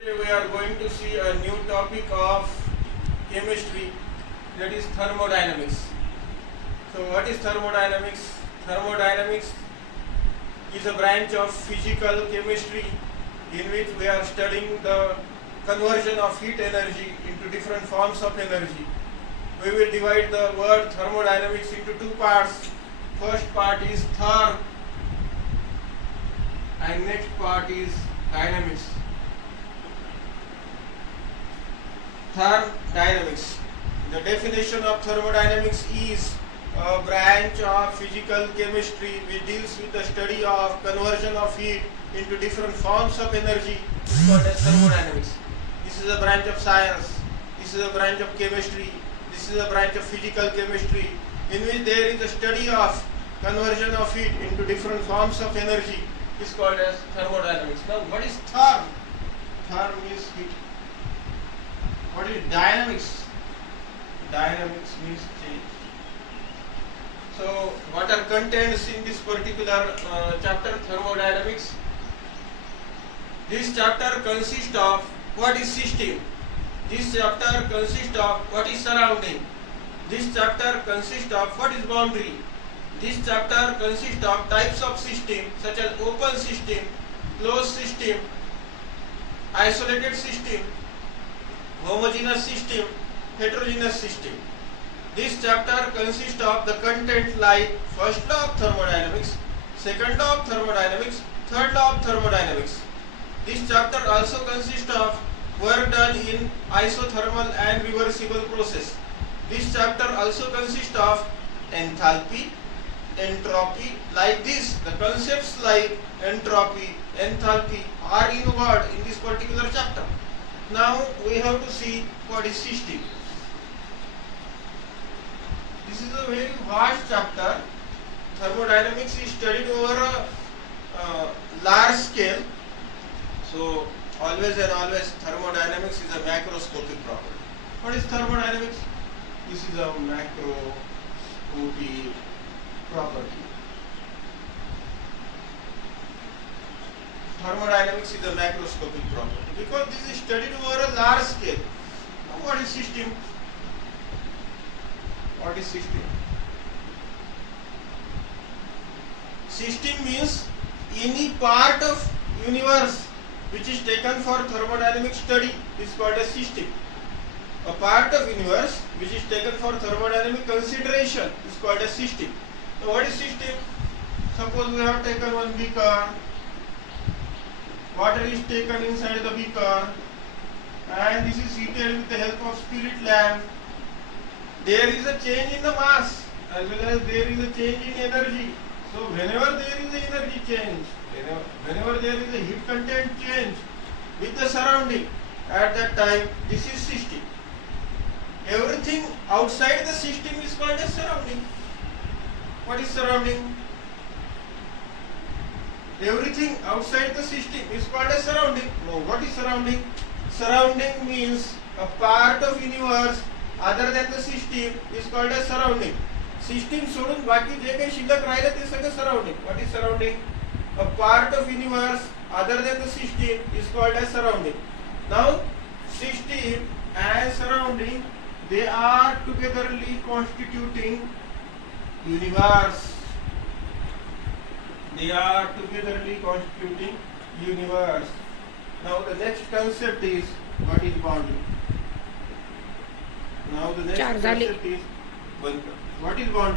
Today we are going to see a new topic of chemistry, that is thermodynamics. So what is thermodynamics? Thermodynamics is a branch of physical chemistry in which we are studying the conversion of heat energy into different forms of energy. We will divide the word thermodynamics into two parts. First part is therm and next part is dynamics. Thermodynamics. The definition of thermodynamics is a branch of physical chemistry which deals with the study of conversion of heat into different forms of energy. This is called as thermodynamics. This is a branch of science. This is a branch of chemistry. This is a branch of physical chemistry in which there is a study of conversion of heat into different forms of energy. This is called as thermodynamics. Now, what is therm? Therm is heat. What is dynamics? Dynamics means change. So, what are contents in this particular chapter, thermodynamics? This chapter consists of what is system. This chapter consists of what is surrounding. This chapter consists of what is boundary. This chapter consists of types of system such as open system, closed system, isolated system, homogeneous system, heterogeneous system. This chapter consists of the content like first law of thermodynamics, second law of thermodynamics, third law of thermodynamics. This chapter also consists of work done in isothermal and reversible process. This chapter also consists of enthalpy, entropy, like this. The concepts like entropy, enthalpy are involved in this particular chapter. Now we have to see what is system. This is a very vast chapter. Thermodynamics is studied over a large scale. So always and always thermodynamics is a macroscopic property. What is thermodynamics? This is a macroscopic property. Thermodynamics is a macroscopic property because this is studied over a large scale. Now what is system? What is system? System means any part of universe which is taken for thermodynamic study is called a system. A part of universe which is taken for thermodynamic consideration is called a system. Now what is system? Suppose we have taken one beaker. Water is taken inside the beaker and this is heated with the help of spirit lamp. There is a change in the mass as well as there is a change in energy. So whenever there is an energy change, whenever there is a heat content change with the surrounding, at that time this is system. Everything outside the system is called as surrounding. What is surrounding? Everything outside the system is called as surrounding. Now what is surrounding? Surrounding means a part of universe other than the system is called as surrounding. System सोडून बाकी जे काही शिल्लक राहिलं ते सगळं surrounding. What is surrounding? A part of universe other than the system is called as surrounding. Now system and surrounding, they are togetherly constituting universe. They are togetherly constituting universe. Now the next concept is what is boundary. Now the next concept is what is boundary.